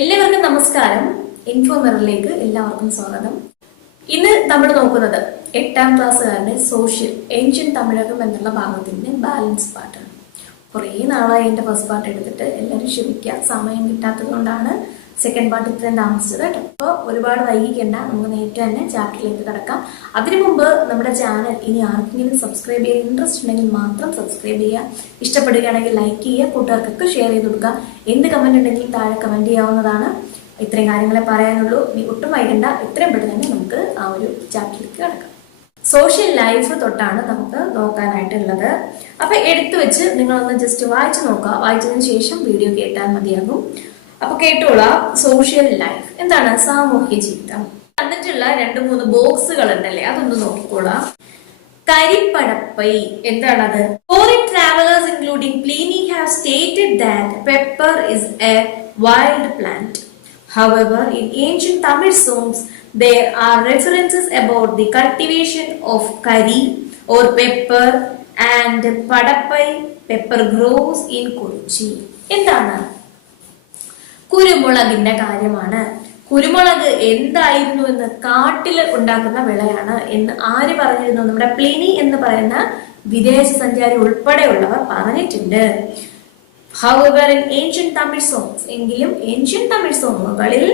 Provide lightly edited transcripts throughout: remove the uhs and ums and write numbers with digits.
എല്ലാവർക്കും നമസ്കാരം. ഇൻഫോമെറിലേക്ക് എല്ലാവർക്കും സ്വാഗതം. ഇന്ന് നമ്മൾ നോക്കുന്നത് 8ാം ക്ലാസ്സുകാരുടെ സോഷ്യൽ ഏൻഷ്യൻ തമിഴകം എന്നുള്ള ഭാഗത്തിന്റെ ബാലൻസ് പാർട്ടാണ്. കുറേ നാളായി എന്റെ ഫസ്റ്റ് പാർട്ട് എടുത്തിട്ട് എല്ലാവരും ക്ഷമിക്കുക, സമയം കിട്ടാത്തത് കൊണ്ടാണ് സെക്കൻഡ് പാർട്ട് ഇത്രയും താമസിച്ചത് കേട്ടോ. അപ്പോൾ ഒരുപാട് വൈകിക്കണ്ട, നമുക്ക് നേരിട്ട് തന്നെ ചാപ്റ്ററിലേക്ക് കിടക്കാം. അതിനു മുമ്പ് നമ്മുടെ ചാനൽ ഇനി ആർക്കെങ്കിലും സബ്സ്ക്രൈബ് ചെയ്യാൻ ഇൻട്രസ്റ്റ് ഉണ്ടെങ്കിൽ മാത്രം സബ്സ്ക്രൈബ് ചെയ്യുക. ഇഷ്ടപ്പെടുകയാണെങ്കിൽ ലൈക്ക് ചെയ്യുക, കൂട്ടുകാർക്കൊക്കെ ഷെയർ ചെയ്ത് കൊടുക്കുക. എന്ത് കമന്റ് ഉണ്ടെങ്കിലും താഴെ കമന്റ് ചെയ്യാവുന്നതാണ്. ഇത്രയും കാര്യങ്ങളെ പറയാനുള്ളൂ. നീ ഒട്ടും വൈകണ്ട, എത്രയും പെട്ടെന്ന് തന്നെ നമുക്ക് ആ ഒരു ചാപ്റ്ററിലേക്ക് കിടക്കാം. സോഷ്യൽ ലൈഫ് തൊട്ടാണ് നമുക്ക് നോക്കാനായിട്ടുള്ളത്. അപ്പൊ എടുത്തു വെച്ച് നിങ്ങളൊന്ന് ജസ്റ്റ് വായിച്ചു നോക്കുക. വായിച്ചതിന് ശേഷം വീഡിയോ കേട്ടാൽ മതിയാകും. അപ്പൊ കേട്ടോളാം. സോഷ്യൽ ലൈഫ് എന്താണ്? സാമൂഹ്യ ജീവിതം. തന്നിട്ടുള്ള 2-3 ബോക്സുകൾ ഉണ്ടല്ലേ, അതൊന്ന് നോക്കിക്കോളാം. കരിപ്പടപ്പൈ എന്താണത്? Foreign travelers including Pliny have stated that pepper is a wild plant. However, in ancient Tamil songs, there are references about the cultivation of curry or pepper, and padappai pepper grows in Kochi. എന്താണ്? കുരുമുളകിന്റെ കാര്യമാണ്. കുരുമുളക് എന്തായിരുന്നു എന്ന്, കാട്ടിൽ ഉണ്ടാക്കുന്ന വിളയാണ് എന്ന് ആര് പറഞ്ഞിരുന്നു? നമ്മുടെ പ്ലിനി എന്ന് പറയുന്ന വിദേശ സഞ്ചാരി ഉൾപ്പെടെയുള്ളവർ പറഞ്ഞിട്ടുണ്ട്. However, in ancient Tamil songs, എങ്കിലും ancient Tamil സോങ്ങുകളിൽ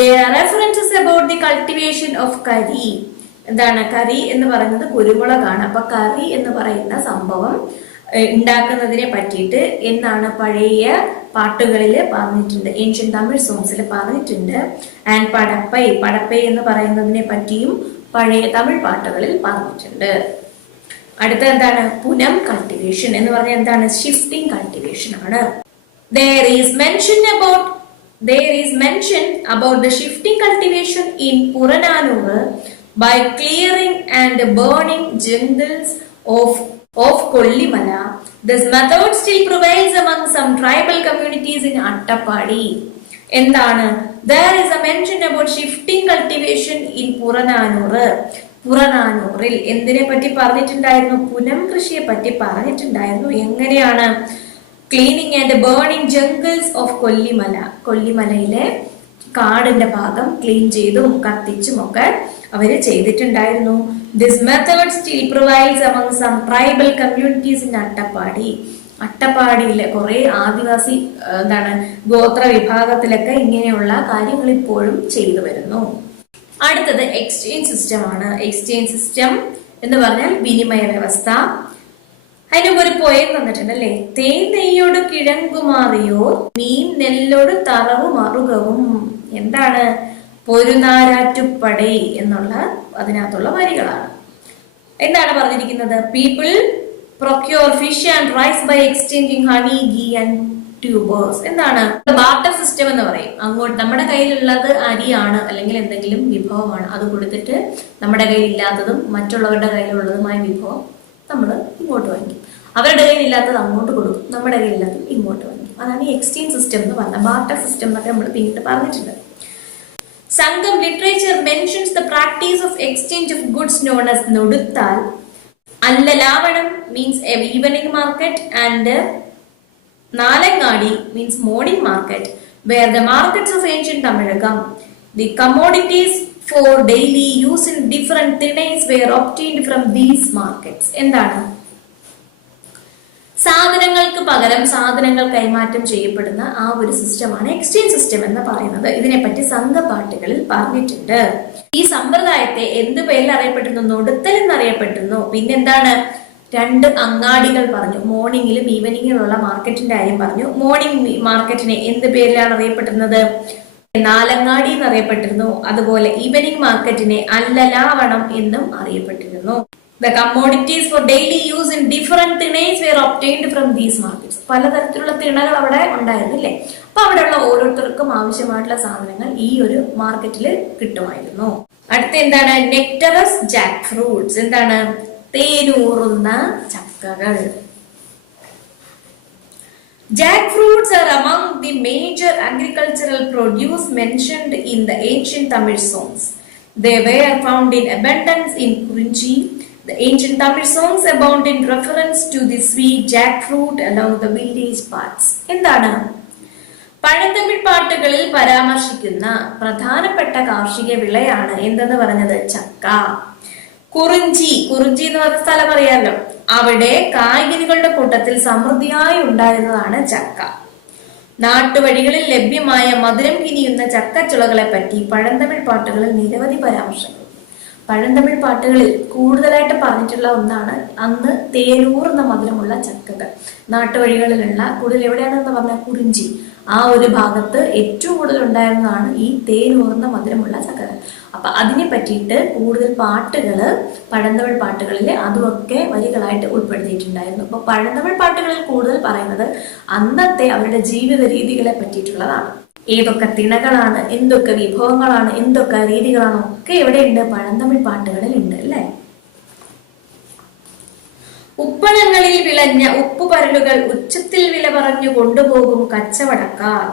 there are references about the cultivation of curry. എന്താണ് കറി എന്ന് പറയുന്നത്? കുരുമുളകാണ്. അപ്പൊ കറി എന്ന് പറയുന്ന സംഭവം ഉണ്ടാക്കുന്നതിനെ പറ്റിയിട്ട് എന്നാണ് പഴയ പാട്ടുകളിൽ പറഞ്ഞിട്ടുണ്ട്, ഏൻഷ്യൻ തമിഴ് സോങ്സിൽ പറഞ്ഞിട്ടുണ്ട്. ആൻഡ് പടപ്പൈ എന്ന് പറയുന്നതിനെ പറ്റിയും പഴയ തമിഴ് പാട്ടുകളിൽ പറഞ്ഞിട്ടുണ്ട്. അടുത്ത എന്താണ്? പുനം കൾട്ടിവേഷൻ എന്ന് പറഞ്ഞാൽ എന്താണ്? ഷിഫ്റ്റിംഗ് കൾട്ടിവേഷൻ ആണ്. There is mention about the shifting cultivation in Purananuru by clearing and burning jungles of Kollimala. This method still prevails among some tribal communities in Attapadi. എന്താണ്? There is a mention about shifting cultivation in Purananuru. പുറനാനൂറിൽ എന്തിനെ പറ്റി പറഞ്ഞിട്ടുണ്ടായിരുന്നു? പുനം കൃഷിയെ പറ്റി പറഞ്ഞിട്ടുണ്ടായിരുന്നു. എങ്ങനെയാണ്? Cleaning and burning jungles of Kollimala. കൊല്ലിമലയിലെ കാടിന്റെ ഭാഗം ക്ലീൻ ചെയ്തും കത്തിച്ചും ഒക്കെ അവര് ചെയ്തിട്ടുണ്ടായിരുന്നു. This method still prevails among some tribal communities in Attappadi. അട്ടപ്പാടിയിലെ കുറെ ആദിവാസി ഗോത്ര വിഭാഗത്തിലൊക്കെ ഇങ്ങനെയുള്ള കാര്യങ്ങൾ ഇപ്പോഴും ചെയ്തു വരുന്നു. അടുത്തത് എക്സ്ചേഞ്ച് സിസ്റ്റം ആണ്. എക്സ്ചേഞ്ച് സിസ്റ്റം എന്ന് പറഞ്ഞാൽ വിനിമയ വ്യവസ്ഥ. അതിനുമ്പ് ഒരു പോയം വന്നിട്ടുണ്ട് അല്ലെ? തേൻ നെയ്യോട് കിഴങ്ങുമാറിയോ, മീൻ നെല്ലോട് തറവ് മറുകവും. എന്താണ്? പൊരുനാരാറ്റുപടൈ എന്നുള്ള അതിനകത്തുള്ള വരികളാണ്. എന്താണ് പറഞ്ഞിരിക്കുന്നത്? People procure fish and rice by exchanging honey, ghee and tubers. എന്താണ്? ബാർട്ടർ സിസ്റ്റം എന്ന് പറയും. അങ്ങോട്ട് നമ്മുടെ കയ്യിലുള്ളത് അരിയാണ് അല്ലെങ്കിൽ എന്തെങ്കിലും വിഭവമാണ്, അത് കൊടുത്തിട്ട് നമ്മുടെ കയ്യിൽ ഇല്ലാത്തതും മറ്റുള്ളവരുടെ കയ്യിലുള്ളതുമായ വിഭവം നമ്മൾ ഇങ്ങോട്ട് വാങ്ങിക്കും. അവരുടെ കയ്യിലില്ലാത്തത് അങ്ങോട്ട് കൊടുക്കും, നമ്മുടെ കയ്യിലില്ലാത്തത് ഇങ്ങോട്ട് വാങ്ങിക്കും. അതാണ് ഈ എക്സ്ചേഞ്ച് സിസ്റ്റം എന്ന് പറഞ്ഞത്. ബാർട്ടർ സിസ്റ്റം എന്നൊക്കെ നമ്മൾ പിന്നീട് പറഞ്ഞിട്ടുണ്ട്. Sangam literature mentions the practice of exchange of goods known as Noduttal. Allalavanam means evening market, and Nalangadi means morning market, where the markets of ancient Tamilagam, the commodities for daily use in different thinays were obtained from these markets. എന്താണ്? സാധനങ്ങൾക്ക് പകരം സാധനങ്ങൾ കൈമാറ്റം ചെയ്യപ്പെടുന്ന ആ ഒരു സിസ്റ്റമാണ് exchange system എന്ന് പറയുന്നത്. ഇതിനെപ്പറ്റി സംഘപാട്ടുകളിൽ പറഞ്ഞിട്ടുണ്ട്. ഈ സമ്പ്രദായത്തെ എന്ത് പേരിൽ അറിയപ്പെട്ടിരുന്നു? നൊടുത്തൽ എന്നറിയപ്പെട്ടിരുന്നു. പിന്നെന്താണ്? 2 അങ്ങാടികൾ പറഞ്ഞു. മോർണിംഗിലും ഈവനിങ്ങിലുള്ള മാർക്കറ്റിന്റെ കാര്യം പറഞ്ഞു. മോർണിംഗ് മാർക്കറ്റിനെ എന്ത് പേരിലാണ് അറിയപ്പെട്ടിരുന്നത്? നാലങ്ങാടി എന്നറിയപ്പെട്ടിരുന്നു. അതുപോലെ ഈവനിങ് മാർക്കറ്റിനെ അല്ലലാവണം എന്നും അറിയപ്പെട്ടിരുന്നു. The commodities for daily use in different thinays were obtained from these markets. പലതരത്തിലുള്ള തിണകൾ അവിടെ ഉണ്ടായിരുന്നില്ലേ? അപ്പൊ അവിടെയുള്ള ഓരോരുത്തർക്കും ആവശ്യമായിട്ടുള്ള സാധനങ്ങൾ ഈ ഒരു മാർക്കറ്റിൽ കിട്ടുമായിരുന്നു. അടുത്ത എന്താണ്? നെക്ടറസ് ജാക്ക് ഫ്രൂട്ട്സ്. എന്താണ്? തേനൂറുന്ന ചക്കകൾ. Jackfruits are among the major agricultural produce mentioned in the ancient Tamil songs. They were found in abundance in Kurinchi. The ancient Tamil songs abound in reference to the sweet jackfruit along the village paths. എന്താണ്? പഴന്തമിഴ് പാട്ടുകളിൽ പരാമർശിക്കുന്ന പ്രധാനപ്പെട്ട കാർഷിക വിളയാണ് എന്തെന്ന് പറഞ്ഞത്? ചക്ക. കുറിഞ്ചി എന്ന് പറഞ്ഞ സ്ഥലം അറിയാലോ, അവിടെ കായ്കനികളുടെ കൂട്ടത്തിൽ സമൃദ്ധിയായി ഉണ്ടായിരുന്നതാണ് ചക്ക. നാട്ടുവഴികളിൽ ലഭ്യമായ മധുരം കിനിയുന്ന ചക്കച്ചുളകളെ പറ്റി പഴന്തമിഴ് പാട്ടുകളിൽ നിരവധി പരാമർശങ്ങൾ. പഴന്തമിഴ് പാട്ടുകളിൽ കൂടുതലായിട്ട് പറഞ്ഞിട്ടുള്ള ഒന്നാണ് അന്ന് തേനൂർന്ന മധുരമുള്ള ചക്കകൾ. നാട്ടുവഴികളിലുള്ള കൂടുതൽ എവിടെയാണെന്ന് പറഞ്ഞാൽ കുറിഞ്ചി, ആ ഒരു ഭാഗത്ത് ഏറ്റവും കൂടുതൽ ഉണ്ടായിരുന്നതാണ് ഈ തേനൂർന്ന മധുരമുള്ള ചക്കകൾ. അപ്പൊ അതിനെ പറ്റിയിട്ട് കൂടുതൽ പാട്ടുകള് പഴന്തമിഴ് പാട്ടുകളിൽ അതുമൊക്കെ വരികളായിട്ട് ഉൾപ്പെടുത്തിയിട്ടുണ്ടായിരുന്നു. അപ്പൊ പഴന്തമിഴ് പാട്ടുകളിൽ കൂടുതൽ പറയുന്നത് അന്നത്തെ അവരുടെ ജീവിത രീതികളെ പറ്റിയിട്ടുള്ളതാണ്. ഏതൊക്കെ തിണകളാണ്, എന്തൊക്കെ വിഭവങ്ങളാണ്, എന്തൊക്കെ രീതികളാണ് ഒക്കെ എവിടെയുണ്ട്? പഴന്തമിഴ് പാട്ടുകളിൽ ഉണ്ട് അല്ലെ. ഉപ്പളങ്ങളിൽ വിളഞ്ഞ ഉപ്പുപരലുകൾ ഉച്ചത്തിൽ വില പറഞ്ഞു കൊണ്ടുപോകും കച്ചവടക്കാർ.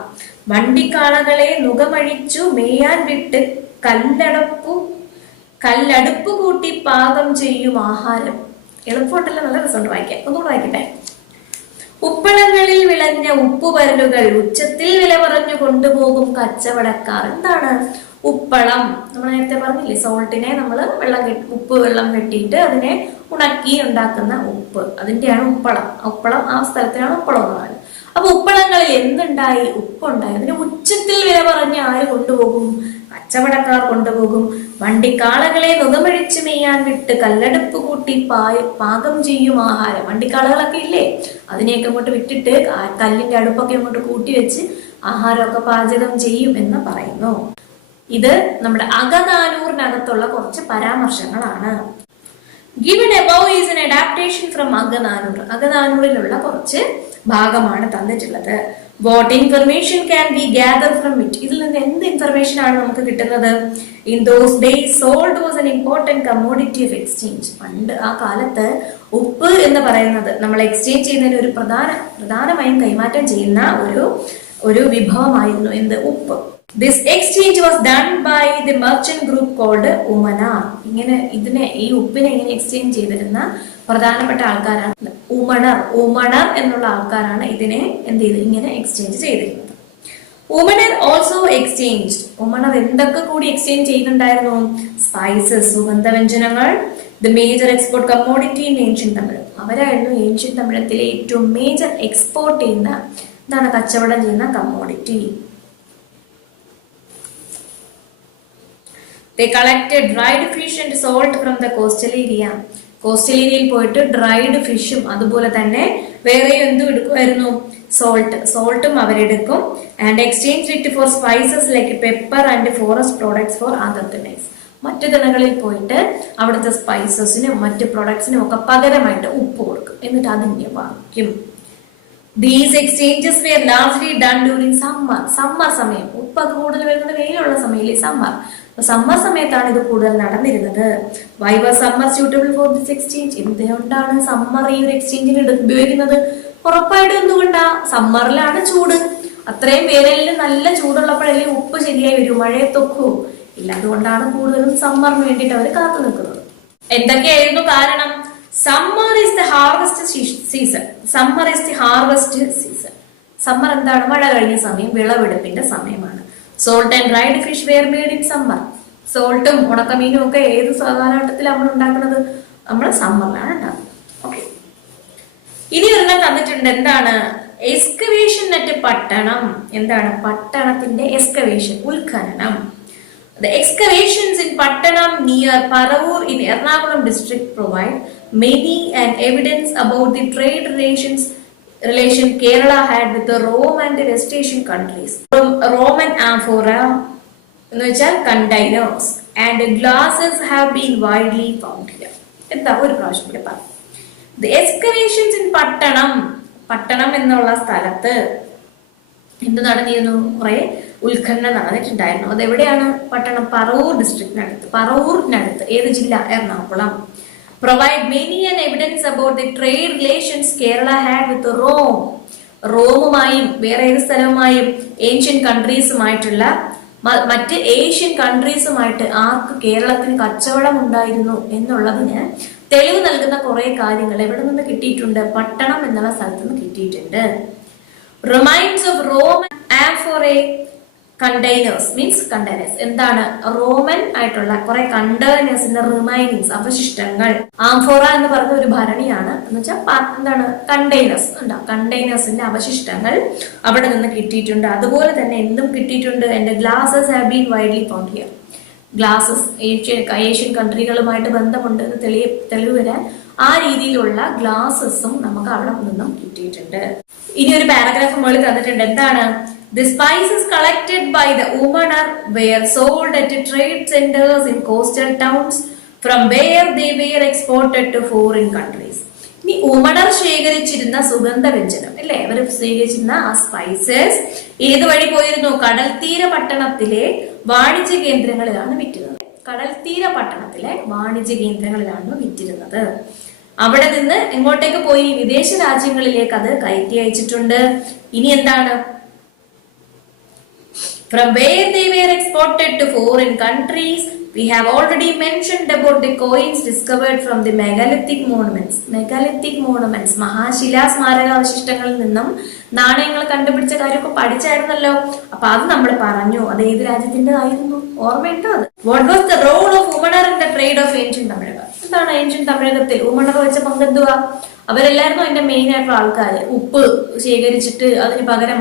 വണ്ടിക്കാളകളെ നുകമഴിച്ചു മേയാൻ വിട്ട് കല്ലടുപ്പ് കൂട്ടി പാകം ചെയ്യും ആഹാരം. എളുപ്പമുണ്ടല്ലോ, നല്ല രസമുണ്ട് വായിക്കാൻ. ഒന്നുകൂടെ വായിക്കട്ടെ. ഉപ്പളങ്ങളിൽ വിളഞ്ഞ ഉപ്പുപരലുകൾ ഉച്ചത്തിൽ വില പറഞ്ഞു കൊണ്ടുപോകും കച്ചവടക്കാർ. എന്താണ് ഉപ്പളം? നമ്മൾ നേരത്തെ പറഞ്ഞില്ലേ, സോൾട്ടിനെ നമ്മൾ ഉപ്പ് വെള്ളം കെട്ടിയിട്ട് അതിനെ ഉണക്കി ഉണ്ടാക്കുന്ന ഉപ്പ്, അതിന്റെയാണ് ഉപ്പളം. ഉപ്പളം ആ സ്ഥലത്തിനാണ് ഉപ്പളം എന്ന് പറയുന്നത്. അപ്പൊ ഉപ്പളങ്ങളിൽ എന്തുണ്ടായി? ഉപ്പുണ്ടായി. അതിന് ഉച്ചത്തിൽ വില പറഞ്ഞ് ആര് കൊണ്ടുപോകും? കച്ചവടക്കാർ കൊണ്ടുപോകും. വണ്ടിക്കാളകളെ നുകമഴിച്ചു മെയ്യാൻ വിട്ട് കല്ലടുപ്പ് കൂട്ടി പാകം ചെയ്യും ആഹാരം. വണ്ടിക്കാളകളൊക്കെ ഇല്ലേ, അതിനെയൊക്കെ അങ്ങോട്ട് വിട്ടിട്ട് കല്ലിന്റെ അടുപ്പൊക്കെ അങ്ങോട്ട് കൂട്ടി വെച്ച് ആഹാരമൊക്കെ പാചകം ചെയ്യും എന്ന് പറയുന്നു. ഇത് നമ്മുടെ അകനാനൂറിനകത്തുള്ള കുറച്ച് പരാമർശങ്ങളാണ്. Given above is an adaptation from അകനാനൂർ. അകനാനൂറിലുള്ള കുറച്ച് ഭാഗമാണ് തന്നിട്ടുള്ളത്. What information can we gather from it? ഇതിൽ നിന്ന് എന്ത് ഇൻഫർമേഷൻ ആണ് നമുക്ക് കിട്ടുന്നത്? In those days, salt was an important commodity of exchange. പണ്ട് ആ കാലത്ത് ഉപ്പ് എന്ന് പറയുന്നത് നമ്മൾ എക്സ്ചേഞ്ച് ചെയ്യുന്നതിന് ഒരു പ്രധാനമായും കൈമാറ്റം ചെയ്യുന്ന ഒരു വിഭവമായിരുന്നു എന്ത്? ഉപ്പ്. This exchange was done by the merchant group called ഉമനാർ. ഈ ഉപ്പിനെ ഇങ്ങനെ എക്സ്ചേഞ്ച് ചെയ്തിരുന്ന പ്രധാനപ്പെട്ട ആൾക്കാരാണ് ഉമണർ എന്നുള്ള ആൾക്കാരാണ് ഇതിനെ ഇങ്ങനെ എക്സ്ചേഞ്ച് ചെയ്തിരുന്നത്. Umanar also exchange. ഉമണർ എന്തൊക്കെ കൂടി എക്സ്ചേഞ്ച് ചെയ്യുന്നുണ്ടായിരുന്നു? സ്പൈസസ്, സുഗന്ധവ്യഞ്ജനങ്ങൾ. The major export commodity in ancient Tamil. അവരായിരുന്നു ഏൻഷ്യൻ തമിഴത്തിലെ ഏറ്റവും മേജർ എക്സ്പോർട്ട് ചെയ്യുന്ന കച്ചവടം ചെയ്യുന്ന commodity. They collected dried fish and salt from the coastal area. Coastal ഏരിയയിൽ പോയിട്ട് ഡ്രൈഡ് ഫിഷും അതുപോലെ തന്നെ വേറെ എന്തും എടുക്കുമായിരുന്നു? സോൾട്ടും അവരെടുക്കും. And exchange it for spices like pepper and forest products for other tinais. മറ്റു തിണകളിൽ പോയിട്ട് അവിടുത്തെ സ്പൈസസിനും മറ്റു പ്രൊഡക്ട്സിനും ഒക്കെ പകരമായിട്ട് ഉപ്പ് കൊടുക്കും, എന്നിട്ട് അതിനെ വാങ്ങിക്കും. These exchanges were largely done during summer സമയം. ഉപ്പ് അത് കൂടുതൽ വരുന്നത് വെയിലുള്ള സമയമില്ലേ, സമ്മർ സമയത്താണ് ഇത് കൂടുതൽ നടന്നിരുന്നത്. Why was summer suitable for this exchange? എന്തുകൊണ്ടാണ് സമ്മർ ഈ ഒരു എക്സ്ചേഞ്ചിന് ഉപയോഗിക്കുന്നത്? ഉറപ്പായിട്ടും എന്തുകൊണ്ടാ? സമ്മറിലാണ് ചൂട്. അത്രയും വേനലിൽ നല്ല ചൂടുള്ളപ്പോഴല്ലേ ഉപ്പ് ശരിയായി വരും, മഴയത്തൊക്കെ ഇല്ല. അതുകൊണ്ടാണ് കൂടുതലും സമ്മറിന് വേണ്ടിയിട്ട് അവർ കാത്തു നിൽക്കുന്നത്. എന്തൊക്കെയായിരുന്നു കാരണം? Summer is the harvest season. Summer എന്താണ്? മഴ കഴിഞ്ഞ സമയം, വിളവെടുപ്പിന്റെ സമയമാണ്. Salt and dried fish were made in summer. സോൾട്ടും ഉണക്കമീനും ഒക്കെ ഏത് കാലഘട്ടത്തിൽ നമ്മൾ ഉണ്ടാക്കുന്നത്? നമ്മൾ സമ്മറിലാണ് ഉണ്ടാക്കുന്നത്. ഓക്കെ, ഇനി ഒരെണ്ണം തന്നിട്ടുണ്ട്. എന്താണ്? എക്സ്കവേഷൻ അറ്റ് പട്ടണം. എന്താണ് പട്ടണത്തിന്റെ excavation? ഉത്ഖനനം. The excavations in Pattanam near Paravur in Ernakulam district provide many and evidence about the trade relation Kerala had with the Rome and the West Asian countries. From Roman amphora, containers and glasses have been widely found here. The excavations in Pattanam എന്നുള്ള സ്ഥലത്ത് എന്ത് നടന്നിരുന്നു? കുറെ ഉത്ഖനനം നടന്നിട്ടുണ്ടായിരുന്നു. അതെവിടെയാണ്? പട്ടണം പറവൂർ ഡിസ്ട്രിക്റ്റിനടുത്ത്. ഏത് ജില്ല? Ernakulam. Provide many and evidence about the trade relations Kerala had with Rome. റോമുമായും വേറെ ഏത് സ്ഥലവുമായും ഏഷ്യൻ കൺട്രീസുമായിട്ടുള്ള മറ്റ് ഏഷ്യൻ കൺട്രീസുമായിട്ട് ആർക്ക് കേരളത്തിന് കച്ചവടം ഉണ്ടായിരുന്നു എന്നുള്ളതിന് തെളിവ് നൽകുന്ന കുറെ കാര്യങ്ങൾ എവിടെ നിന്ന് കിട്ടിയിട്ടുണ്ട്? പട്ടണം എന്നുള്ള സ്ഥലത്ത് നിന്ന് കിട്ടിയിട്ടുണ്ട്. Remains of Roman amphorae containers means containers. എന്താണ്? റോമൻ ആയിട്ടുള്ള കുറെ കണ്ടെയ്നേഴ്സിന്റെ റിമൈനിങ്സ്, അവശിഷ്ടങ്ങൾ. ആംഫോറ എന്ന് പറയുന്ന ഒരു ഭരണിയാണ്. എന്ന് വെച്ചാൽ എന്താണ്? കണ്ടെയ്നേഴ്സ് ഉണ്ടോ? കണ്ടെയ്നേഴ്സിന്റെ അവശിഷ്ടങ്ങൾ അവിടെ നിന്ന് കിട്ടിയിട്ടുണ്ട്. അതുപോലെ തന്നെ എന്തും കിട്ടിയിട്ടുണ്ട്. എന്റെ glasses have been widely found here. Glasses Asian കൺട്രികളുമായിട്ട് ബന്ധമുണ്ട് എന്ന് തെളിവ് വരാൻ ആ രീതിയിലുള്ള ഗ്ലാസസും നമുക്ക് അവിടെ നിന്നും കിട്ടിയിട്ടുണ്ട്. ഇനി ഒരു പാരഗ്രാഫ് മുകളിൽ തന്നിട്ടുണ്ട്. എന്താണ്? The spices collected by the Umanar were sold at trade centers in coastal towns from where they were exported to foreign countries. ഇനി ഉമണർ ശേഖരിച്ചിരുന്ന സുഗന്ധ വ്യഞ്ജനം അല്ലെ, അവർ സ്വീകരിച്ചിരുന്ന ആ സ്പൈസസ് ഏത് വഴി പോയിരുന്നു? കടൽത്തീര പട്ടണത്തിലെ വാണിജ്യ കേന്ദ്രങ്ങളിലാണ് വിറ്റിരുന്നത്. കടൽത്തീര പട്ടണത്തിലെ വാണിജ്യ കേന്ദ്രങ്ങളിലാണ് വിറ്റിരുന്നത്. അവിടെ നിന്ന് എങ്ങോട്ടേക്ക് പോയി? വിദേശ രാജ്യങ്ങളിലേക്ക് അത് കയറ്റി അയച്ചിട്ടുണ്ട്. ഇനി എന്താണ്? From where they were exported to foreign countries, we have already mentioned about the coins discovered from the megalithic monuments. Megalithic monuments, മഹാശിലാ സ്മാരകാവശിഷ്ടങ്ങളിൽ നിന്നും നാണയങ്ങൾ കണ്ടുപിടിച്ച കാര്യമൊക്കെ പഠിച്ചായിരുന്നല്ലോ. അപ്പൊ അത് നമ്മൾ പറഞ്ഞു. അത് ഏത് രാജ്യത്തിൻ്റെതായിരുന്നു? ഓർമ്മയുണ്ടോ അത്? What was the role of Umanar in the trade of ancient Tamilaka? എന്താണ് ഏൻഷ്യന്റ് തമിഴകത്തിൽ ഉമണർ വെച്ച പങ്കെന്തുവാ? അവരെല്ലായിരുന്നു അതിന്റെ മെയിൻ ആയിട്ടുള്ള ആൾക്കാർ. ഉപ്പ് ശേഖരിച്ചിട്ട് അതിന് പകരം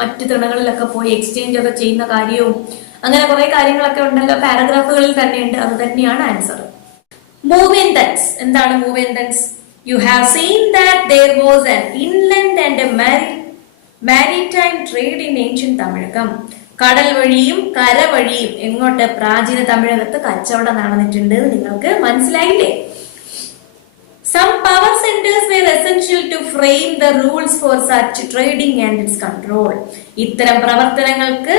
മറ്റ് തിണകളിലൊക്കെ പോയി എക്സ്ചേഞ്ച് ഒക്കെ ചെയ്യുന്ന കാര്യവും അങ്ങനെ കുറെ കാര്യങ്ങളൊക്കെ ഉണ്ടല്ലോ, പാരഗ്രാഫുകളിൽ തന്നെയുണ്ട്. അത് തന്നെയാണ് ആൻസർ. മൂവെന്തൻസ്. എന്താണ് Muvendhans? You have seen that there was an inland and a maritime trade in ancient Tamilakam. കടൽ വഴിയും കര വഴിയും എങ്ങോട്ട്? പ്രാചീന തമിഴകത്ത് കച്ചവടം നടന്നിട്ടുണ്ട്. നിങ്ങൾക്ക് മനസ്സിലായില്ലേ? Some power centers were essential to frame the rules for such trading and its control. ഇത്തരം പ്രവർത്തനങ്ങൾക്ക്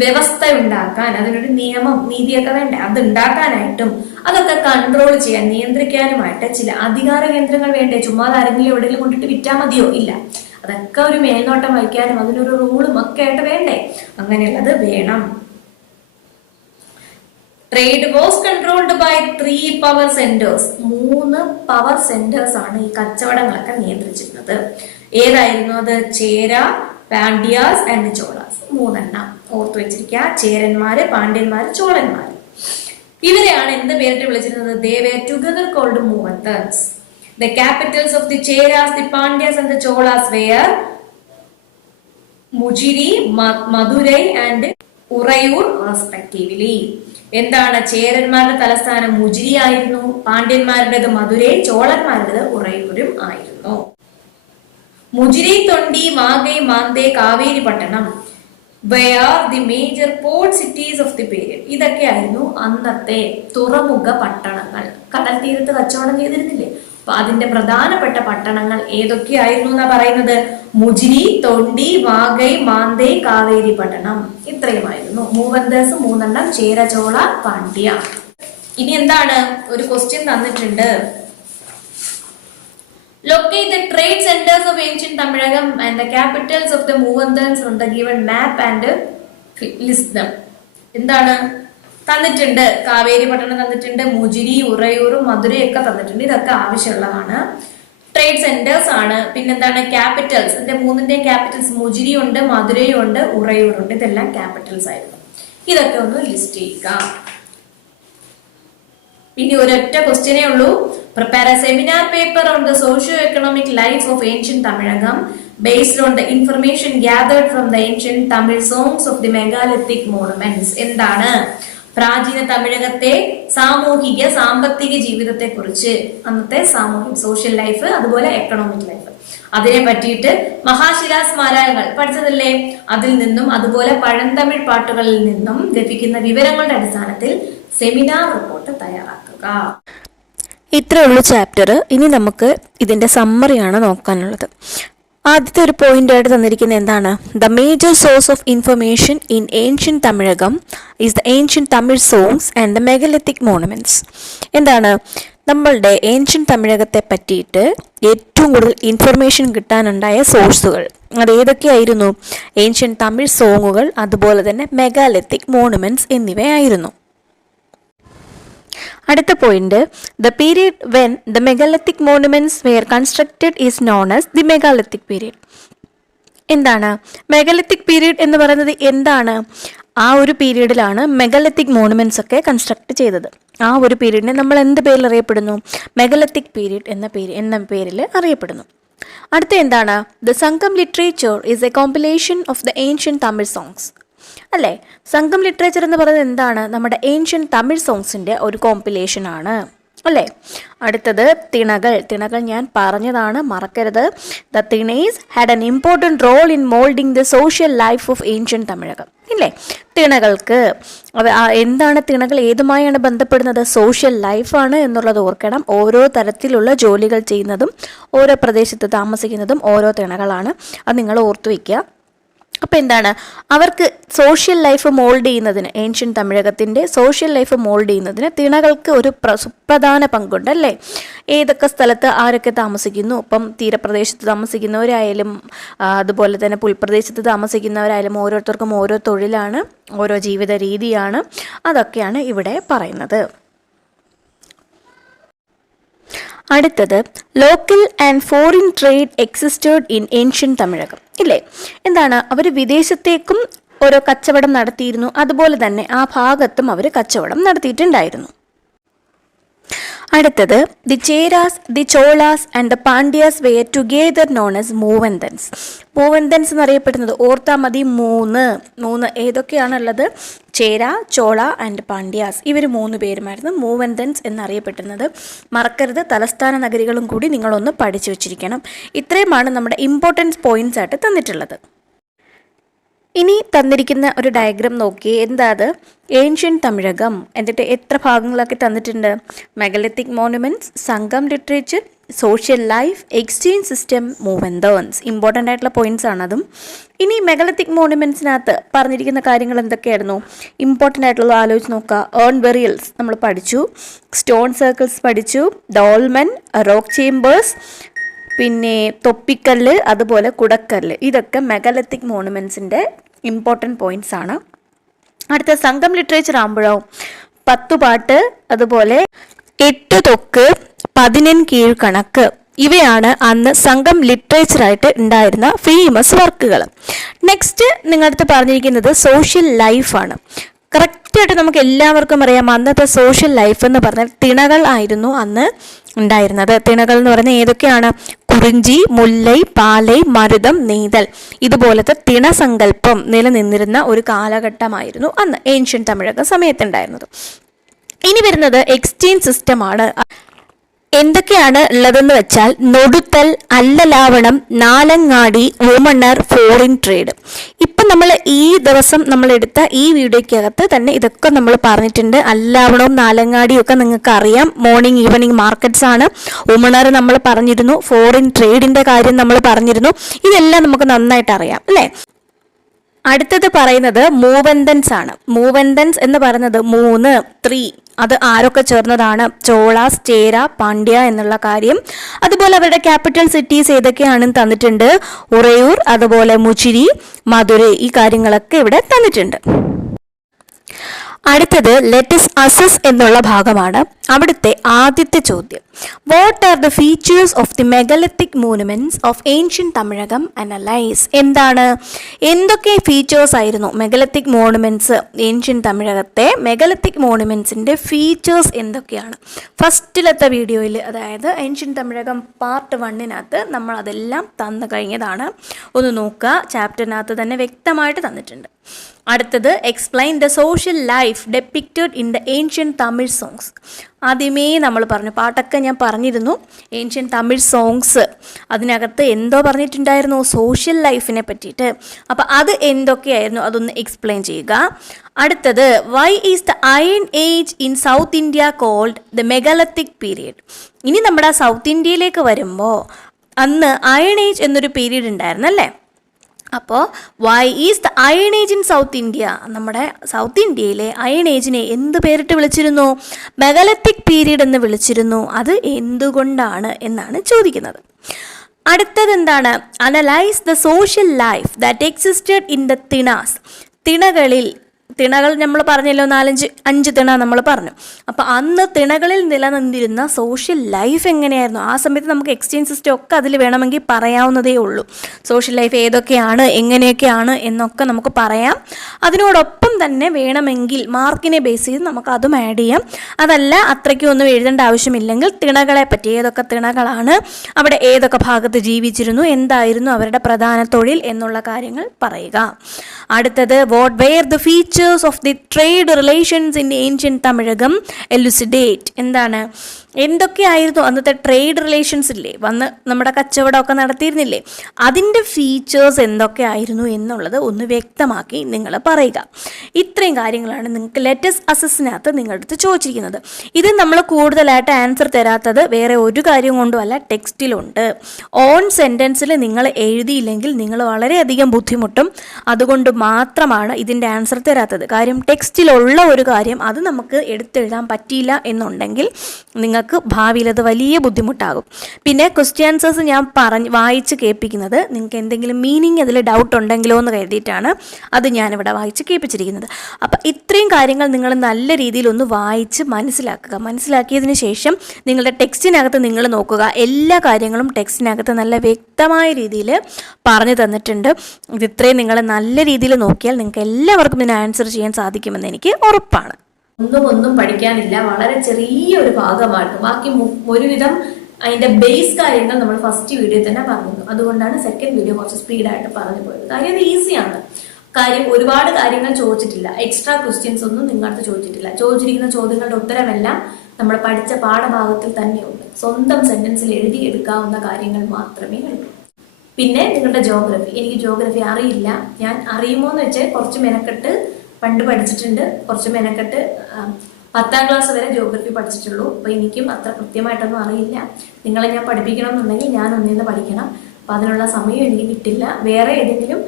വ്യവസ്ഥ ഉണ്ടാക്കാൻ, അതിനൊരു നിയമം നീതിയൊക്കെ വേണ്ടേ, അത് ഉണ്ടാക്കാനായിട്ടും അതൊക്കെ കൺട്രോൾ ചെയ്യാൻ, നിയന്ത്രിക്കാനുമായിട്ട് ചില അധികാര കേന്ദ്രങ്ങൾ വേണ്ടേ? ചുമ്മാ ആരെങ്കിലും എവിടെയെങ്കിലും കൊണ്ടിട്ട് വിറ്റാൽ മതിയോ? ഇല്ല. അതൊക്കെ ഒരു മേൽനോട്ടം വഹിക്കാനും അതിനൊരു റൂളും ഒക്കെ ആയിട്ട് വേണ്ടേ? അങ്ങനെയുള്ളത് വേണം. Trade was controlled by 3 power centres. 3 power centres ആണ് ഈ കച്ചവടങ്ങളൊക്കെ നിയന്ത്രിച്ചിരുന്നത്. ഏതായിരുന്നു അത്? ചേര, പാണ്ഡ്യാസ് ആൻഡ് ചോളാസ്. 3 എണ്ണം ഓർത്തു വെച്ചിരിക്കുക. ചേരന്മാര്, പാണ്ഡ്യന്മാര്, ചോളന്മാര്. ഇവരെയാണ് എന്ത് പേരിട്ട് വിളിച്ചിരുന്നത്? They were together called Moonthans. The capitals of the Cheras, the Pandyas and the Cholas were Mujiri, Madurai and Urayur respectively. എന്താണ്? ചേരന്മാരുടെ തലസ്ഥാനം മുജിരി ആയിരുന്നു, പാണ്ഡ്യന്മാരുടേത് മധുരൈ, ചോളന്മാരുടേത് ഉറയൂരും ആയിരുന്നു. മുജിരി, തൊണ്ടി, വാഗൈ, മാന്തേ, കാവേരി പട്ടണം were the major port cities of the period. ഇതൊക്കെയായിരുന്നു അന്നത്തെ തുറമുഖ പട്ടണങ്ങൾ. കടൽ തീരത്ത് കച്ചവടം ചെയ്തിരുന്നില്ലേ? അപ്പൊ അതിന്റെ പ്രധാനപ്പെട്ട പട്ടണങ്ങൾ ഏതൊക്കെയായിരുന്നു എന്നാ പറയുന്നത്? മുജിരി, തൊണ്ടി, വാഗൈ, മാന്തേ, കാവേരി പട്ടണം. ഇത്രയുമായിരുന്നു. മൂവന്തേഴ്സ് 3 എണ്ണം, ചേര, ചോള, പാണ്ഡ്യ. ഇനി എന്താണ്? ഒരു ക്വസ്റ്റ്യൻ തന്നിട്ടുണ്ട്. Locate the trade centers of ancient Tamilagam and the capitals of the Moovandans on the given map and list them. എന്താണ് തന്നിട്ടുണ്ട്? കാവേരി പട്ടണം തന്നിട്ടുണ്ട്, മുജിരി, ഉറയൂർ, മധുരൈ ഒക്കെ തന്നിട്ടുണ്ട്. ഇതൊക്കെ ആവശ്യമുള്ളതാണ്. ട്രേഡ് സെന്റേഴ്സ് ആണ്. പിന്നെന്താണ്? ക്യാപിറ്റൽസ്. ഇതിന്റെ 3ന്റെയും ക്യാപിറ്റൽസ് മുജിരി ഉണ്ട്, മധുരൈ ഉണ്ട്, ഉറയൂർ ഉണ്ട്. ഇതെല്ലാം ക്യാപിറ്റൽസ് ആയിരുന്നു. ഇതൊക്കെ ഒന്ന് ലിസ്റ്റ് ചെയ്യുക. ഇനി ഒരൊറ്റ ക്വസ്റ്റ്യനേ ഉള്ളൂ. Prepare a seminar paper on the socio-economic life of ancient Tamilagam based on the information gathered from the ancient Tamil songs of the megalithic monuments. എന്താണ്? പ്രാചീന തമിഴകത്തെ സാമൂഹിക സാമ്പത്തിക ജീവിതത്തെ കുറിച്ച്, അന്നത്തെ സാമൂഹിക സോഷ്യൽ ലൈഫ്, അതുപോലെ എക്കണോമിക് ലൈഫ്, അതിനെ പറ്റിയിട്ട് മഹാശിലാ സ്മാരകങ്ങൾ പഠിച്ചതല്ലേ? അതിൽ നിന്നും അതുപോലെ പഴന്തമിഴ് പാട്ടുകളിൽ നിന്നും ലഭിക്കുന്ന വിവരങ്ങളുടെ അടിസ്ഥാനത്തിൽ സെമിനാർ റിപ്പോർട്ട് തയ്യാറാക്കുക. ഇത്രയുള്ളൂ ചാപ്റ്റർ. ഇനി നമുക്ക് ഇതിൻ്റെ സമ്മറിയാണ് നോക്കാനുള്ളത്. ആദ്യത്തെ ഒരു പോയിന്റ് ആയിട്ട് തന്നിരിക്കുന്ന എന്താണ്? The major source of information in ancient Tamilakam is the ancient Tamil songs and the megalithic monuments. എന്താണ്? നമ്മളുടെ ഏൻഷ്യൻ തമിഴകത്തെ പറ്റിയിട്ട് ഏറ്റവും കൂടുതൽ ഇൻഫർമേഷൻ കിട്ടാനുണ്ടായ സോഴ്സുകൾ അത് ഏതൊക്കെയായിരുന്നു? ഏൻഷ്യൻ തമിഴ് സോങ്ങുകൾ, അതുപോലെ തന്നെ മെഗാലിത്തിക് മോണുമെന്റ്സ് എന്നിവയായിരുന്നു. അടുത്ത point, the period when the megalithic monuments were constructed is known as the megalithic period. എന്താണ് മെഗലിത്തിക് പീരീഡ് എന്ന് പറയുന്നത്? എന്താണ്? ആ ഒരു പീരീഡിലാണ് മെഗലിത്തിക് മോണുമെന്റ്സ് ഒക്കെ കൺസ്ട്രക്ട് ചെയ്തത്. ആ ഒരു പീരീഡിനെ നമ്മൾ എന്ത് പേരിൽ അറിയപ്പെടുന്നു? മെഗലിത്തിക് പീരീഡ് എന്ന പേരിൽ അറിയപ്പെടുന്നു. അടുത്ത എന്താണ്? The Sangam literature is A compilation of the ancient Tamil songs. അല്ലേ? സംഗം ലിറ്ററേച്ചർ എന്ന് പറയുന്നത് എന്താണ്? നമ്മുടെ ഏൻഷ്യൻ തമിഴ് സോങ്സിൻ്റെ ഒരു കോമ്പിലേഷൻ ആണ്, അല്ലേ? അടുത്തത് തിണകൾ ഞാൻ പറഞ്ഞതാണ്, മറക്കരുത്. The tinais had an important role in moulding the social life of ancient Tamilakam. ഇല്ലേ? തിണകൾക്ക് എന്താണ്? തിണകൾ ഏതുമായാണ് ബന്ധപ്പെടുന്നത്? സോഷ്യൽ ലൈഫാണ് എന്നുള്ളത് ഓർക്കണം. ഓരോ തരത്തിലുള്ള ജോലികൾ ചെയ്യുന്നതും ഓരോ പ്രദേശത്ത് താമസിക്കുന്നതും ഓരോ തിണകളാണ്. അത് നിങ്ങൾ ഓർത്തു വയ്ക്കുക. അപ്പോൾ എന്താണ്? അവർക്ക് സോഷ്യൽ ലൈഫ് മോൾഡ് ചെയ്യുന്നതിന്, ഏൻഷ്യൻ തമിഴകത്തിൻ്റെ സോഷ്യൽ ലൈഫ് മോൾഡ് ചെയ്യുന്നതിന് തിണകൾക്ക് ഒരു സുപ്രധാന പങ്കുണ്ട്, അല്ലേ? ഏതൊക്കെ സ്ഥലത്ത് ആരൊക്കെ താമസിക്കുന്നു, ഇപ്പം തീരപ്രദേശത്ത് താമസിക്കുന്നവരായാലും അതുപോലെ തന്നെ പുൽപ്രദേശത്ത് താമസിക്കുന്നവരായാലും ഓരോരുത്തർക്കും ഓരോ തൊഴിലാണ്, ഓരോ ജീവിത രീതിയാണ്. അതൊക്കെയാണ് ഇവിടെ പറയുന്നത്. അടുത്തത് local and foreign trade existed in ancient Tamilakam. ഇല്ലേ? എന്താണ്? അവർ വിദേശത്തേക്കും ഓരോ കച്ചവടം നടത്തിയിരുന്നു, അതുപോലെ തന്നെ ആ ഭാഗത്തും അവർ കച്ചവടം നടത്തിയിട്ടുണ്ടായിരുന്നു. അടുത്തത് the Cheras, the Cholas and the Pandyas were together known as Muvendhans. Muvendhans എന്നറിയപ്പെടുന്നത് ഓർത്താൽ മതി, മൂന്ന് ഏതൊക്കെയാണുള്ളത്? ചേര, ചോള ആൻഡ് പാണ്ഡ്യാസ്. ഇവർ 3 പേരുമായിരുന്നു മൂവന്തൻസ് എന്നറിയപ്പെടുന്നത്. മറക്കരുത്, തലസ്ഥാന നഗരികളും കൂടി നിങ്ങളൊന്ന് പഠിച്ചു വച്ചിരിക്കണം. ഇത്രയുമാണ് നമ്മുടെ ഇമ്പോർട്ടൻസ് പോയിന്റ്സ് ആയിട്ട് തന്നിട്ടുള്ളത്. ഇനി തന്നിരിക്കുന്ന ഒരു ഡയഗ്രാം നോക്കി, എന്താ അത്? ഏൻഷ്യൻ തമിഴകം, എന്നിട്ട് എത്ര ഭാഗങ്ങളൊക്കെ തന്നിട്ടുണ്ട്? Megalithic monuments, Sangam literature, social life, exchange system, Muvendhans. Important ആയിട്ടുള്ള പോയിന്റ്സ് ആണതും. ഇനി മെഗലിത്തിക് മോണുമെന്റ്സിനകത്ത് പറഞ്ഞിരിക്കുന്ന കാര്യങ്ങൾ എന്തൊക്കെയായിരുന്നു? ഇമ്പോർട്ടൻ്റ് ആയിട്ടുള്ള ആലോചിച്ച് നോക്കുക. ഏൺ ബെറിയൽസ് നമ്മൾ പഠിച്ചു, സ്റ്റോൺ സർക്കിൾസ് പഠിച്ചു, ഡോൾമൻ, റോക്ക് ചേമ്പേഴ്സ്, പിന്നെ തൊപ്പിക്കല്ല്, അതുപോലെ കുടക്കല്ല്. ഇതൊക്കെ മെഗലിത്തിക് മോണുമെന്റ്സിൻ്റെ ഇമ്പോർട്ടൻറ്റ് പോയിന്റ്സ് ആണ്. അടുത്ത സംഗം ലിറ്ററേച്ചർ ആകുമ്പോഴോ 10 പാട്ട്, അതുപോലെ 8 തൊക്ക്, 11 കീഴ്ക്കണക്ക്. ഇവയാണ് അന്ന് സംഘം ലിറ്ററേച്ചറായിട്ട് ഉണ്ടായിരുന്ന ഫേമസ് വർക്കുകൾ. നെക്സ്റ്റ് നിങ്ങളടുത്ത് പറഞ്ഞിരിക്കുന്നത് സോഷ്യൽ ലൈഫാണ്. കറക്റ്റായിട്ട് നമുക്ക് എല്ലാവർക്കും അറിയാം, അന്നത്തെ സോഷ്യൽ ലൈഫ് എന്ന് പറഞ്ഞാൽ തിണകൾ ആയിരുന്നു അന്ന് ഉണ്ടായിരുന്നത്. തിണകൾ എന്ന് പറഞ്ഞാൽ ഏതൊക്കെയാണ്? കുറിഞ്ചി, മുല്ലൈ, പാലൈ, മരുതം, നെയ്തൽ. ഇതുപോലത്തെ തിണസങ്കല്പം നിലനിന്നിരുന്ന ഒരു കാലഘട്ടമായിരുന്നു അന്ന് ഏൻഷ്യൻ തമിഴക സമയത്തുണ്ടായിരുന്നത്. ഇനി വരുന്നത് എക്സ്ചേഞ്ച് സിസ്റ്റമാണ്. എന്തൊക്കെയാണ് ഉള്ളതെന്ന് വെച്ചാൽ നൊടുത്തൽ, അല്ലലാവണം, നാലങ്ങാടി, ഓമണ്ണർ, ഫോറിൻ ട്രേഡ്. ഇപ്പം നമ്മൾ ഈ ദിവസം നമ്മൾ എടുത്ത ഈ വീഡിയോയ്ക്കകത്ത് തന്നെ ഇതൊക്കെ നമ്മൾ പറഞ്ഞിട്ടുണ്ട്. അല്ലാവണവും നാലങ്ങാടിയും ഒക്കെ നിങ്ങൾക്ക് അറിയാം. മോർണിംഗ് ഈവനിങ് മാർക്കറ്റ്സ് ആണ്. ഓമണ്ണർ നമ്മൾ പറഞ്ഞിരുന്നു, ഫോറിൻ ട്രേഡിൻ്റെ കാര്യം നമ്മൾ പറഞ്ഞിരുന്നു. ഇതെല്ലാം നമുക്ക് നന്നായിട്ട് അറിയാം, അല്ലേ? അടുത്തത് പറയുന്നത് മൂവന്തൻസ് ആണ്. മൂവന്തൻസ് എന്ന് പറയുന്നത് 3 അത് ആരൊക്കെ ചേർന്നതാണ്? ചോളാസ്, ചേര, പാണ്ഡ്യ എന്നുള്ള കാര്യം. അതുപോലെ അവരുടെ ക്യാപിറ്റൽ സിറ്റീസ് ഏതൊക്കെയാണെന്ന് തന്നിട്ടുണ്ട്. ഉറയൂർ, അതുപോലെ മുച്ചിരി, മധുരൈ. ഈ കാര്യങ്ങളൊക്കെ ഇവിടെ തന്നിട്ടുണ്ട്. അടുത്തത് ലെറ്റസ് അസസ് എന്നുള്ള ഭാഗമാണ്. അവിടുത്തെ ആദ്യത്തെ ചോദ്യം, what are the features of the megalithic monuments of ancient Tamilakam analyse. എന്താണ്, എന്തൊക്കെ ഫീച്ചേഴ്സ് ആയിരുന്നു മെഗലിത്തിക് മോണുമെന്റ്സ്? ഏൻഷ്യൻ തമിഴകത്തെ മെഗലിത്തിക് മോണുമെന്റ്സിൻ്റെ ഫീച്ചേഴ്സ് എന്തൊക്കെയാണ്? ഫസ്റ്റിലത്തെ വീഡിയോയിൽ, അതായത് ഏൻഷ്യൻ തമിഴകം പാർട്ട് 1 നമ്മൾ അതെല്ലാം തന്നു കഴിഞ്ഞതാണ്. ഒന്ന് നോക്കുക, ചാപ്റ്ററിനകത്ത് തന്നെ വ്യക്തമായിട്ട് തന്നിട്ടുണ്ട്. അടുത്തത് explain the social life depicted in the ancient Tamil songs. ആദ്യമേ നമ്മൾ പറഞ്ഞു, പാട്ടൊക്കെ ഞാൻ പറഞ്ഞിരുന്നു. ഏൻഷ്യൻ തമിഴ് സോങ്സ് അതിനകത്ത് എന്തോ പറഞ്ഞിട്ടുണ്ടായിരുന്നു? സോഷ്യൽ ലൈഫിനെ പറ്റിയിട്ട്. അപ്പോൾ അത് എന്തൊക്കെയായിരുന്നു? അതൊന്ന് എക്സ്പ്ലെയിൻ ചെയ്യുക. അടുത്തത് why is the iron age in south India called the megalithic period. ഇനി നമ്മുടെ സൗത്ത് ഇന്ത്യയിലേക്ക് വരുമ്പോൾ അന്ന് അയൺ ഏജ് എന്നൊരു പീരീഡ് ഉണ്ടായിരുന്നു, അല്ലേ? അപ്പോൾ why is the iron age in south India? നമ്മുടെ സൗത്ത് ഇന്ത്യയിലെ അയൺ ഏജിനെ എന്ത് പേരിട്ട് വിളിച്ചിരുന്നു? മെഗലിത്തിക് പീരീഡ് എന്ന് വിളിച്ചിരുന്നു. അത് എന്തുകൊണ്ടാണ് എന്നാണ് ചോദിക്കുന്നത്. അടുത്തത് എന്താണ്? Analyse the social life that existed in the tinais. തിണകളിൽ തിണകൾ നമ്മൾ പറഞ്ഞല്ലോ, 5 തിണ നമ്മൾ പറഞ്ഞു. അപ്പോൾ അന്ന് തിണകളിൽ നിലനിന്നിരുന്ന സോഷ്യൽ ലൈഫ് എങ്ങനെയായിരുന്നു, ആ സമയത്ത് നമുക്ക് എക്സ്ചേഞ്ച് സിസ്റ്റം ഒക്കെ അതിൽ വേണമെങ്കിൽ പറയാവുന്നതേ ഉള്ളൂ. സോഷ്യൽ ലൈഫ് ഏതൊക്കെയാണ്, എങ്ങനെയൊക്കെയാണ് എന്നൊക്കെ നമുക്ക് പറയാം. അതിനോടൊപ്പം തന്നെ വേണമെങ്കിൽ മാർക്കിനെ ബേസ് ചെയ്ത് നമുക്ക് അതും ആഡ് ചെയ്യാം. അതല്ല അത്രയ്ക്കും ഒന്നും എഴുതേണ്ട ആവശ്യമില്ലെങ്കിൽ തിണകളെ പറ്റി, ഏതൊക്കെ തിണകളാണ്, അവിടെ ഏതൊക്കെ ഭാഗത്ത് ജീവിച്ചിരുന്നു, എന്തായിരുന്നു അവരുടെ പ്രധാന തൊഴിൽ എന്നുള്ള കാര്യങ്ങൾ പറയുക. അടുത്തത് what were the features of the trade relations in ancient Tamilakam elucidate. എന്താണ്, എന്തൊക്കെയായിരുന്നു അന്നത്തെ ട്രേഡ് റിലേഷൻസ് ഇല്ലേ, വന്ന് നമ്മുടെ കച്ചവടമൊക്കെ നടത്തിയിരുന്നില്ലേ, അതിൻ്റെ ഫീച്ചേഴ്സ് എന്തൊക്കെയായിരുന്നു എന്നുള്ളത് ഒന്ന് വ്യക്തമാക്കി നിങ്ങൾ പറയുക. ഇത്രയും കാര്യങ്ങളാണ് നിങ്ങൾക്ക് ലെറ്റസ് അസസിനകത്ത് നിങ്ങളുടെ അടുത്ത് ചോദിച്ചിരിക്കുന്നത്. ഇത് നമ്മൾ കൂടുതലായിട്ട് ആൻസർ തരാത്തത് വേറെ ഒരു കാര്യം കൊണ്ടുമല്ല, ടെക്സ്റ്റിലുണ്ട്. ഓൺ സെൻറ്റൻസിൽ നിങ്ങൾ എഴുതിയില്ലെങ്കിൽ നിങ്ങൾ വളരെയധികം ബുദ്ധിമുട്ടും. അതുകൊണ്ട് മാത്രമാണ് ഇതിൻ്റെ ആൻസർ തരാത്തത്. കാര്യം ടെക്സ്റ്റിലുള്ള ഒരു കാര്യം അത് നമുക്ക് എടുത്തെഴുതാൻ പറ്റിയില്ല എന്നുണ്ടെങ്കിൽ നിങ്ങൾക്ക് ഭാവിയിൽ അത് വലിയ ബുദ്ധിമുട്ടാകും. പിന്നെ ക്വസ്റ്റ്യൻ ആൻസേഴ്സ് ഞാൻ വായിച്ച് കേൾപ്പിക്കുന്നത് നിങ്ങൾക്ക് എന്തെങ്കിലും മീനിങ് അതിൽ ഡൗട്ട് ഉണ്ടെങ്കിലോ എന്ന് കരുതിയിട്ടാണ് അത് ഞാനിവിടെ വായിച്ച് കേൾപ്പിച്ചിരിക്കുന്നത്. അപ്പം ഇത്രയും കാര്യങ്ങൾ നിങ്ങൾ നല്ല രീതിയിൽ ഒന്ന് വായിച്ച് മനസ്സിലാക്കുക. മനസ്സിലാക്കിയതിന് ശേഷം നിങ്ങളുടെ ടെക്സ്റ്റിനകത്ത് നിങ്ങൾ നോക്കുക. എല്ലാ കാര്യങ്ങളും ടെക്സ്റ്റിനകത്ത് നല്ല വ്യക്തമായ രീതിയിൽ പറഞ്ഞു തന്നിട്ടുണ്ട്. ഇത്രയും നിങ്ങൾ നല്ല രീതിയിൽ നോക്കിയാൽ നിങ്ങൾക്ക് എല്ലാവർക്കും ഇതിന് ആൻസർ ചെയ്യാൻ സാധിക്കുമെന്ന് എനിക്ക് ഉറപ്പാണ്. ഒന്നും പഠിക്കാനില്ല, വളരെ ചെറിയൊരു ഭാഗമാണ്. ബാക്കി ഒരുവിധം അതിന്റെ ബേസ് കാര്യങ്ങൾ നമ്മൾ ഫസ്റ്റ് വീഡിയോ തന്നെ പറഞ്ഞു. അതുകൊണ്ടാണ് സെക്കൻഡ് വീഡിയോ കുറച്ച് സ്പീഡായിട്ട് പറഞ്ഞു പോയത്. കാര്യം ഇത് ഈസിയാണ്. കാര്യം ഒരുപാട് കാര്യങ്ങൾ ചോദിച്ചിട്ടില്ല, എക്സ്ട്രാ ക്വസ്റ്റ്യൻസ് ഒന്നും നിങ്ങളുടെ ചോദിച്ചിട്ടില്ല. ചോദിച്ചിരിക്കുന്ന ചോദ്യങ്ങളുടെ ഉത്തരമെല്ലാം നമ്മൾ പഠിച്ച പാഠഭാഗത്തിൽ തന്നെയുണ്ട്. സ്വന്തം സെന്റൻസിൽ എഴുതി എടുക്കാവുന്ന കാര്യങ്ങൾ മാത്രമേ ഉള്ളൂ. പിന്നെ നിങ്ങളുടെ ജോഗ്രഫി, എനിക്ക് ജോഗ്രഫി അറിയില്ല. ഞാൻ അറിയുമോ എന്ന് വെച്ചാൽ കുറച്ച് മെനക്കെട്ട് പണ്ട് പഠിച്ചിട്ടുണ്ട്, കുറച്ച് മെനക്കെട്ട് 10ാം ക്ലാസ് വരെ ജോഗ്രഫി പഠിച്ചിട്ടുള്ളൂ. അപ്പോൾ എനിക്കും അത്ര കൃത്യമായിട്ടൊന്നും അറിയില്ല. നിങ്ങളെ ഞാൻ പഠിപ്പിക്കണം എന്നുണ്ടെങ്കിൽ ഞാൻ ഒന്നിന്ന് പഠിക്കണം. അപ്പം അതിനുള്ള സമയം എനിക്ക് കിട്ടില്ല. വേറെ ഏതെങ്കിലും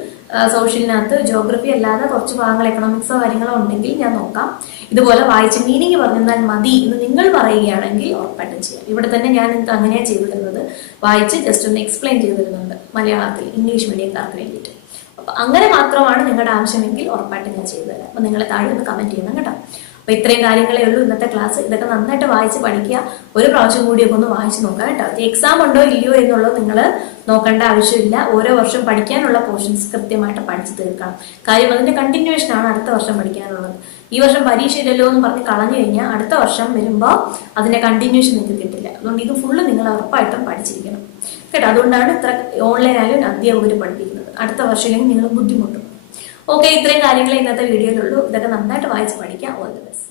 സോഷ്യലിനകത്ത് ജോഗ്രഫി അല്ലാതെ കുറച്ച് ഭാഗങ്ങൾ എക്കണോമിക്സോ കാര്യങ്ങളോ ഉണ്ടെങ്കിൽ ഞാൻ നോക്കാം. ഇതുപോലെ വായിച്ച് മീനിങ് പറഞ്ഞാൽ മതി എന്ന് നിങ്ങൾ പറയുകയാണെങ്കിൽ ഉറപ്പായിട്ടും ചെയ്യാം. ഇവിടെ തന്നെ ഞാൻ അങ്ങനെയാണ് ചെയ്തു തരുന്നത്. വായിച്ച് ജസ്റ്റ് ഒന്ന് എക്സ്പ്ലെയിൻ ചെയ്തു തരുന്നുണ്ട് മലയാളത്തിൽ ഇംഗ്ലീഷ് മീഡിയംകാർക്ക് വേണ്ടിയിട്ട്. അപ്പം അങ്ങനെ മാത്രമാണ് നിങ്ങളുടെ ആവശ്യമെങ്കിൽ ഉറപ്പായിട്ട് ഞാൻ ചെയ്തു തരാം. അപ്പം നിങ്ങൾ താഴെ ഒന്ന് കമൻറ്റ് ചെയ്യണം കേട്ടോ. അപ്പോൾ ഇത്രയും കാര്യങ്ങളേ ഉള്ളൂ ഇന്നത്തെ ക്ലാസ്. ഇതൊക്കെ നന്നായിട്ട് വായിച്ച് പഠിക്കുക. ഒരു പ്രാവശ്യം കൂടിയൊക്കെ ഒന്ന് വായിച്ച് നോക്കുക കേട്ടോ. എക്സാം ഉണ്ടോ ഇല്ലയോ എന്നുള്ളത് നിങ്ങൾ നോക്കേണ്ട ആവശ്യമില്ല. ഓരോ വർഷം പഠിക്കാനുള്ള പോർഷൻസ് കൃത്യമായിട്ട് പഠിച്ച് തീർക്കണം. കാര്യം അതിന്റെ കണ്ടിന്യൂവേഷൻ ആണ് അടുത്ത വർഷം പഠിക്കാനുള്ളത്. ഈ വർഷം പരീക്ഷയില്ലല്ലോ എന്ന് പറഞ്ഞ് കളഞ്ഞു കഴിഞ്ഞാൽ അടുത്ത വർഷം വരുമ്പോൾ അതിന്റെ കണ്ടിന്യൂവേഷൻ നിങ്ങൾക്ക് കിട്ടില്ല. അതുകൊണ്ട് ഇത് ഫുള്ള് നിങ്ങൾ ഉറപ്പായിട്ടും പഠിച്ചിരിക്കണം കേട്ടോ. അതുകൊണ്ടാണ് ഇത്ര ഓൺലൈനായാലും അധ്യാപകർ പഠിപ്പിക്കുന്നത്. അടുത്ത വർഷമില്ലെങ്കിൽ നിങ്ങൾ ബുദ്ധിമുട്ടും. ഓക്കെ, ഇത്രയും കാര്യങ്ങളെ ഇന്നത്തെ വീഡിയോയിലുള്ളൂ. ഇതൊക്കെ നന്നായിട്ട് വായിച്ച് പഠിക്കാം. All the best.